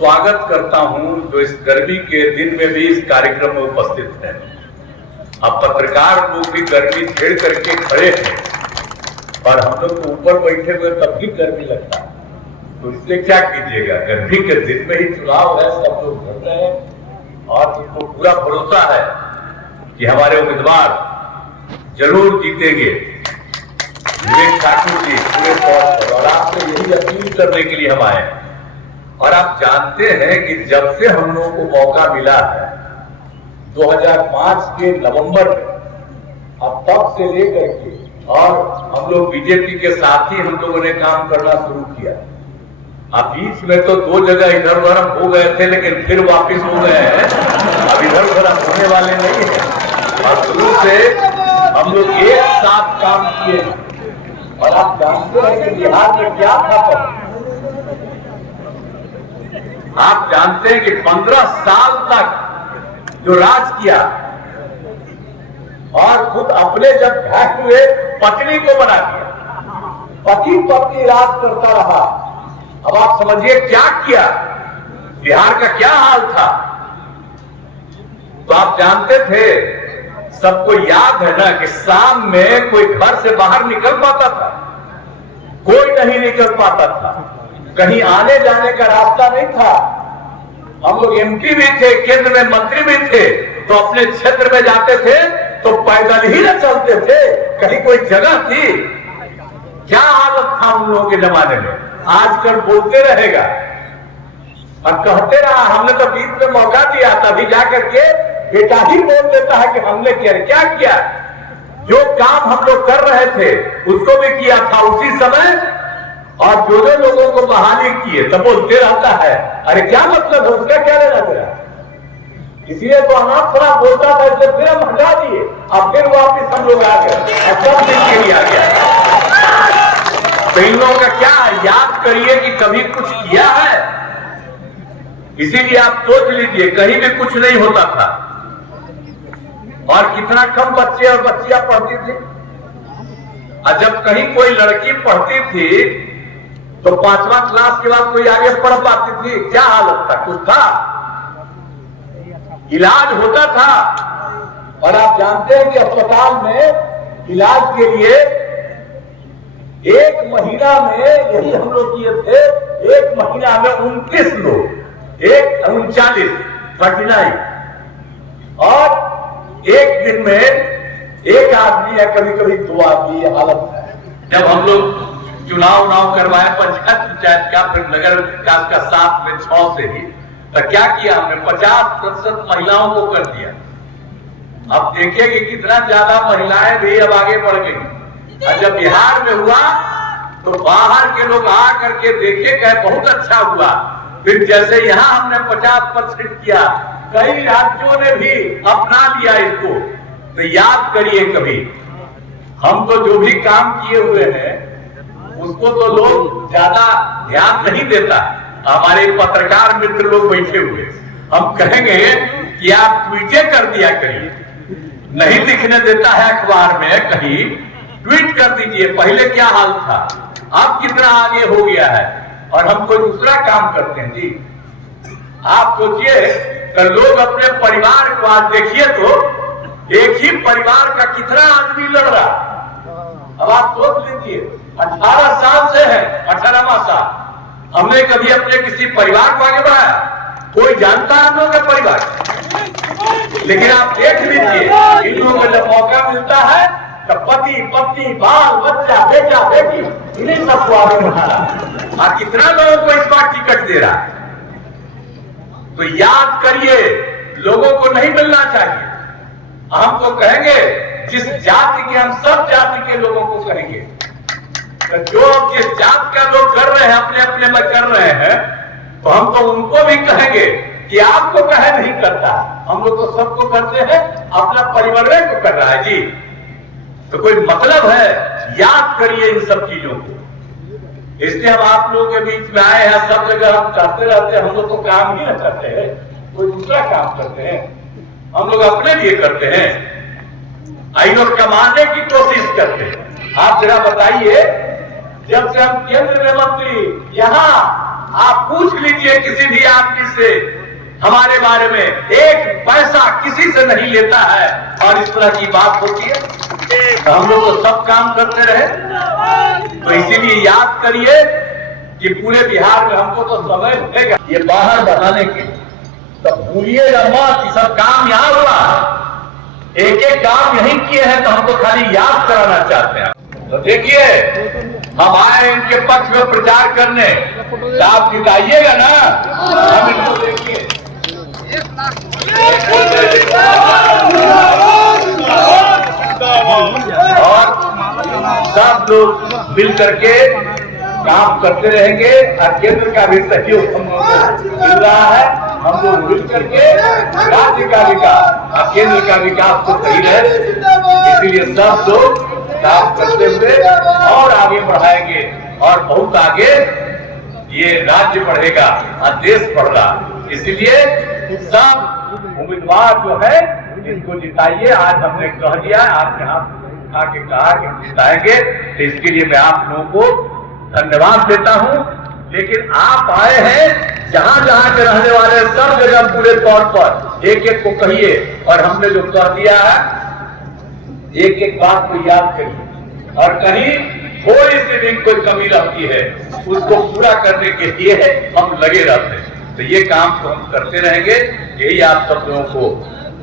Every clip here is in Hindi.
स्वागत करता हूं जो इस गर्मी के दिन में भी इस कार्यक्रम में उपस्थित है। अब पत्रकार लोग भी गर्मी झेल करके खड़े हैं और हम लोग तो ऊपर बैठे हुए तब भी गर्मी लगता है, तो इससे क्या कीजिएगा। गर्मी के दिन में ही चुनाव है, सब लोग लड़ रहे हैं और उनको पूरा भरोसा है कि हमारे उम्मीदवार जरूर जीतेंगे, विवेक ठाकुर जी पूरे तौर पर। और आपसे यही अपील करने के लिए हम आए। और आप जानते हैं कि जब से हम लोगों को मौका मिला है 2005 के नवंबर में, अब तब से लेकर के और हम लोग बीजेपी के साथ ही हम लोगों ने काम करना शुरू किया। अब बीच में तो 2 जगह इधर उधर हो गए थे, लेकिन फिर वापिस हो गए हैं। अब इधर उधर होने वाले नहीं है और शुरू से हम लोग एक साथ काम किए। और आप जानते हैं कि बिहार में क्या था, आप जानते हैं कि 15 साल तक जो राज किया और खुद अपने जब घायल हुए पत्नी को बना दिया, पति पत्नी राज करता रहा। अब आप समझिए क्या किया, बिहार का क्या हाल था। तो आप जानते थे, सबको याद है ना कि शाम में कोई घर से बाहर निकल पाता था, कोई नहीं निकल पाता था, कहीं आने जाने का रास्ता नहीं था। हम लोग एमपी भी थे, केंद्र में मंत्री भी थे, तो अपने क्षेत्र में जाते थे तो पैदल ही न चलते थे, कहीं कोई जगह थी। क्या हालत था हम लोगों के जमाने में, आजकल बोलते रहेगा और कहते रहा। हमने तो बीच में मौका दिया, तभी जाकर के बेटा ही बोल देता है कि हमने क्या किया। जो काम हम लोग कर रहे थे उसको भी किया था उसी समय, और जो लोगों को बहाली किए तब बोलते रहता है अरे क्या मतलब है, उसका क्या लेना तेरा। इसलिए तो अनाथ थोड़ा बोलता था, इसलिए फिर हम हटा दिए, अब फिर वापिस हम लोग आ गए, सब दिन के लिए आ गया। तो इन लोगों का क्या याद करिए कि कभी कुछ किया है। इसीलिए आप सोच लीजिए, कहीं भी कुछ नहीं होता था और कितना कम बच्चे और बच्चियां पढ़ती थी। और जब कहीं कोई लड़की पढ़ती थी तो 5वां क्लास के बाद कोई आगे पढ़ पाती थी। क्या हालत था, कुछ था, इलाज होता था। और आप जानते हैं कि अस्पताल में इलाज के लिए 1 महीना में, यही हम लोग किए थे, 1 महीना में 29 लोग, 39 और 1 दिन में 1 आदमी या कभी कभी 2 आदमी, ये हालत है। जब हम लोग चुनाव करवाए पंचायत का, फिर नगर विकास का 7 में 6 से ही, तो क्या किया हमने, 50% महिलाओं को कर दिया। अब देखिए कि कितना ज्यादा महिलाएं भी अब आगे बढ़ गई। और जब बिहार में हुआ तो बाहर के लोग आ करके देखे, कहे बहुत अच्छा हुआ। फिर जैसे यहाँ हमने 50% किया, कई राज्यों ने भी अपना लिया इसको। तो याद करिए, कभी हम तो जो भी काम किए हुए हैं उसको तो लोग ज्यादा ध्यान नहीं देता। हमारे पत्रकार मित्र लोग बैठे हुए, हम कहेंगे कि आप ट्वीटें कर दिया करिए, नहीं दिखने देता है अखबार में, कहीं ट्वीट कर दीजिए। पहले क्या हाल था, अब कितना आगे हो गया है। और हम कोई दूसरा काम करते हैं जी। आप सोचिए कि लोग अपने परिवार को, आज देखिए तो एक ही परिवार का कितना आदमी लड़ रहा। अब आप सोच लीजिए, 18 साल से है, 18वां साल हमने कभी अपने किसी परिवार को आगे बढ़ाया? कोई जानता है हम लोगों का परिवार? लेकिन आप देख लीजिए, इन लोगों को जब मौका मिलता है तो पति पत्नी बाल बच्चा बेटा बेटी इन्हीं सबको आगे बढ़ा रहा। और कितना लोगों को इस बार टिकट दे रहा है। तो याद करिए, लोगों को नहीं मिलना चाहिए। हम तो कहेंगे, जिस जाति के, हम सब जाति के लोगों को कहेंगे, तो जो जिस जात का लोग कर रहे हैं, अपने अपने में कर रहे हैं, तो हम तो उनको भी कहेंगे कि आपको कहे नहीं करता। हम लोग तो सबको करते हैं, अपना परिवार को कर रहा है जी। तो कोई मतलब है, याद करिए इन सब चीजों को। इसलिए हम आप लोगों के बीच में आए हैं। सब जगह हम करते रहते हैं, हम लोग तो काम ही न करते हैं, कोई दूसरा काम करते हैं, हम लोग अपने लिए करते हैं, आई लोग कमाने की कोशिश करते हैं। आप जरा बताइए, जब से हम केंद्र में मंत्री, यहाँ आप पूछ लीजिए किसी भी आदमी से, हमारे बारे में एक पैसा किसी से नहीं लेता है और इस तरह की बात होती है। तो हम लोग तो सब काम करते रहे, तो इसीलिए याद करिए कि पूरे बिहार में हमको तो समय मिलेगा ये बाहर बढ़ाने के, तो भूलिएगा मत कि सब काम यहाँ हुआ है, एक एक काम यही किए हैं, तो हमको खाली याद कराना चाहते हैं। तो देखिए हम आए इनके पक्ष में प्रचार करने, तो आप जिताइएगा ना, हम इनको देखिए। और सब लोग मिल करके काम करते रहेंगे और केंद्र का भी सहयोग हम लोग को मिल रहा है। हम लोग मिल करके राज्य का विकास और केंद्र का विकास को सही रहे, इसीलिए सब लोग काम करते हुए और आगे बढ़ाएंगे और बहुत आगे ये राज्य बढ़ेगा और देश बढ़ेगा। इसलिए सब उम्मीदवार जो है इनको जिताइए। आज हमने कह दिया, आपने हाथ उठा के कहा कि जिताएंगे, तो इसके लिए मैं आप लोगों को धन्यवाद देता हूं। लेकिन आप आए हैं, जहां जहां के रहने वाले सब जगह पूरे तौर पर एक एक को कहिए, और हमने जो कह दिया है एक एक बात को याद करिए, और कहीं थोड़ी सी भी कोई कमी रहती है उसको पूरा करने के लिए हम लगे रहते हैं। तो ये काम तो हम करते रहेंगे, यही आप सब लोगों को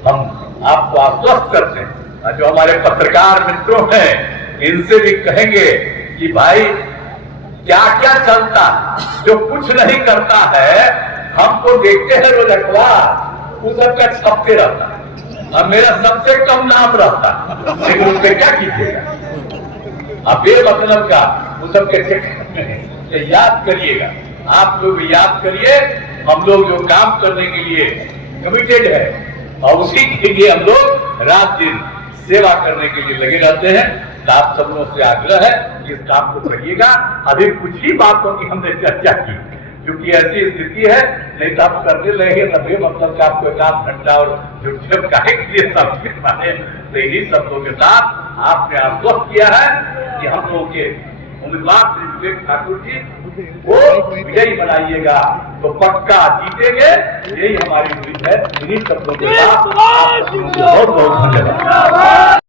हम आपको आश्वस्त करते हैं। और जो हमारे पत्रकार मित्रों हैं इनसे भी कहेंगे कि भाई क्या क्या चलता, जो कुछ नहीं करता है, हमको देखते हैं रोज अखबार, उस सबका छपते रहता है और मेरा सबसे कम नाम रहता है, लेकिन उससे क्या कीजिएगा अब बेमतलब का उस सबके चक्कर याद करिएगा। आप लोग याद करिए, हम लोग जो काम करने के लिए कमिटेड है और उसी के लिए हम लोग रात दिन सेवा करने के लिए लगे रहते हैं। तो आप सब लोगों से आग्रह है कि इस काम को करिएगा। अभी कुछ ही बातों की हमने चर्चा की, क्योंकि ऐसी स्थिति है, नहीं तो आप करने लगेंगे तभी मतलब कि आपको 1 घंटा और झुकझुक काहे के लिए सबके बारे। तो इन्हीं शब्दों के साथ आपने आश्वस्त किया है कि हम लोगों के उम्मीदवार श्री विवेक ठाकुर जी वो विजयी बनाइएगा, तो पक्का जीतेंगे, यही हमारी उम्मीद है। इन्हीं शब्दों के साथ बहुत बहुत धन्यवाद।